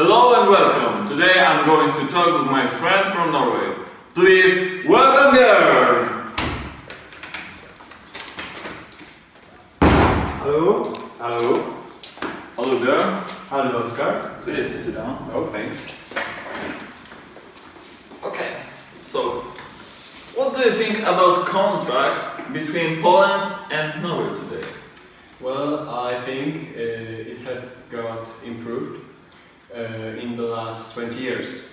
Hello and welcome. Today I'm going to talk with my friend from Norway. Please welcome her. Hello. Hello. Hello there. Hello, Oscar. Please sit down. Oh, thanks. Okay. So, what do you think about contracts between Poland and Norway today? Well, I think it has got improved in the last 20 years.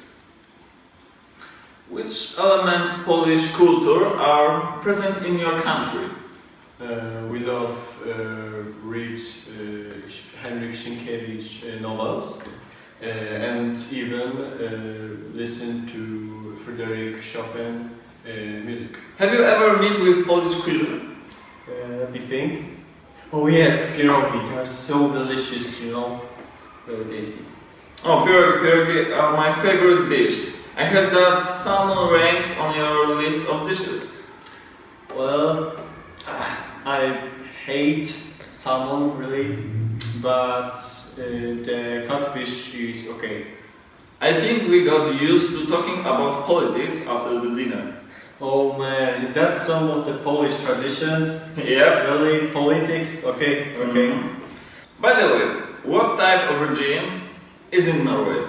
Which elements Polish culture are present in your country? We love read Henryk Sienkiewicz novels and even listen to Frédéric Chopin music. Have you ever met with Polish cuisine? We think? Oh yes, pierogi. They are so delicious, you know, very tasty. Oh, pierogi are my favorite dish. I heard that salmon ranks on your list of dishes. Well, I hate salmon really, but the catfish is okay. I think we got used to talking about politics after the dinner. Oh man, is that some of the Polish traditions? Yep. Really? Politics? Okay, okay. By the way, what type of regime is in Norway?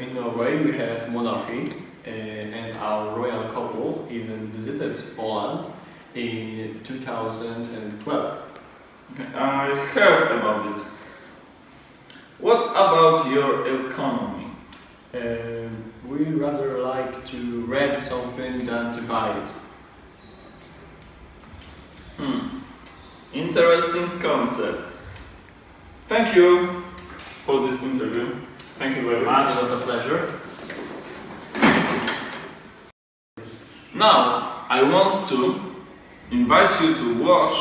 In Norway we have monarchy, and our royal couple even visited Poland in 2012. Okay, I heard about it. What's about your economy? We rather like to rent something than to buy it. Interesting concept. Thank you for this interview. Thank you very much. It was a pleasure. Now, I want to invite you to watch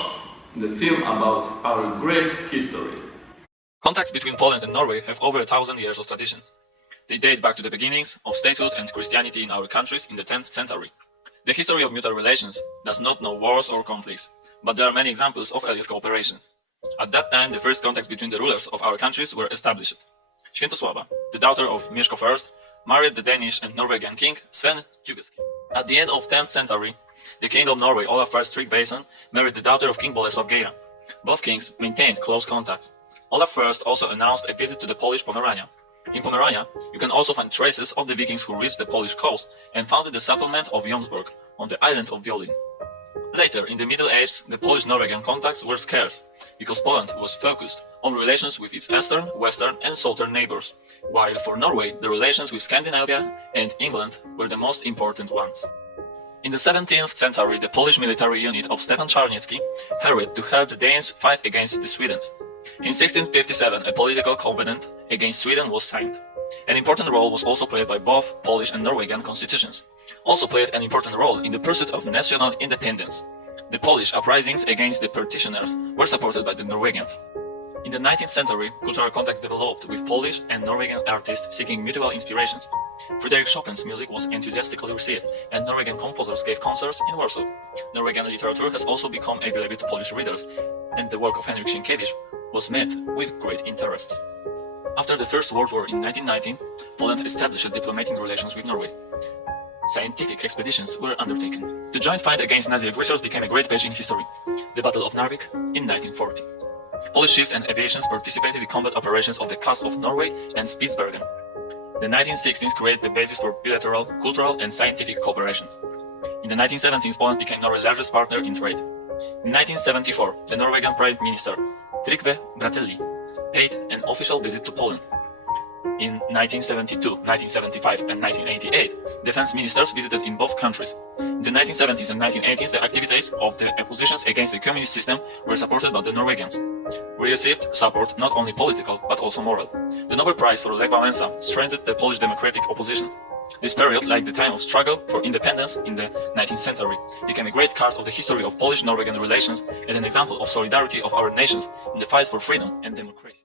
the film about our great history. Contacts between Poland and Norway have over 1,000 years of tradition. They date back to the beginnings of statehood and Christianity in our countries in the 10th century. The history of mutual relations does not know wars or conflicts, but there are many examples of earlier cooperations. At that time, the first contacts between the rulers of our countries were established. Świętosława, the daughter of Mieszko I, married the Danish and Norwegian king Sven Jugeski. At the end of 10th century, the king of Norway, Olaf I Tryggvason, married the daughter of King Bolesław Geja. Both kings maintained close contacts. Olaf I also announced a visit to the Polish Pomerania. In Pomerania, you can also find traces of the Vikings who reached the Polish coast and founded the settlement of Jomsborg on the island of Violin. Later, in the Middle Ages, the Polish-Norwegian contacts were scarce, because Poland was focused on relations with its eastern, western and southern neighbors, while for Norway, the relations with Scandinavia and England were the most important ones. In the 17th century, the Polish military unit of Stefan Czarniecki hurried to help the Danes fight against the Swedes. In 1657, a political covenant against Sweden was signed. An important role was also played by both Polish and Norwegian constitutions. Also played an important role in the pursuit of national independence. The Polish uprisings against the partitioners were supported by the Norwegians. In the 19th century, cultural contacts developed with Polish and Norwegian artists seeking mutual inspirations. Frédéric Chopin's music was enthusiastically received, and Norwegian composers gave concerts in Warsaw. Norwegian literature has also become available to Polish readers, and the work of Henryk Sienkiewicz was met with great interest. After the First World War in 1919, Poland established diplomatic relations with Norway. Scientific expeditions were undertaken. The joint fight against Nazi aggressors became a great page in history, the Battle of Narvik in 1940. Polish ships and aviations participated in combat operations of the coast of Norway and Spitsbergen. The 1960s created the basis for bilateral, cultural and scientific cooperations. In the 1970s, Poland became Norway's largest partner in trade. In 1974, the Norwegian Prime Minister, Trygve Bratteli, paid an official visit to Poland. In 1972, 1975 and 1988, defense ministers visited in both countries. In the 1970s and 1980s, the activities of the oppositions against the communist system were supported by the Norwegians. We received support not only political, but also moral. The Nobel Prize for Lech Wałęsa strengthened the Polish democratic opposition. This period, like the time of struggle for independence in the 19th century, became a great part of the history of Polish-Norwegian relations and an example of solidarity of our nations in the fight for freedom and democracy.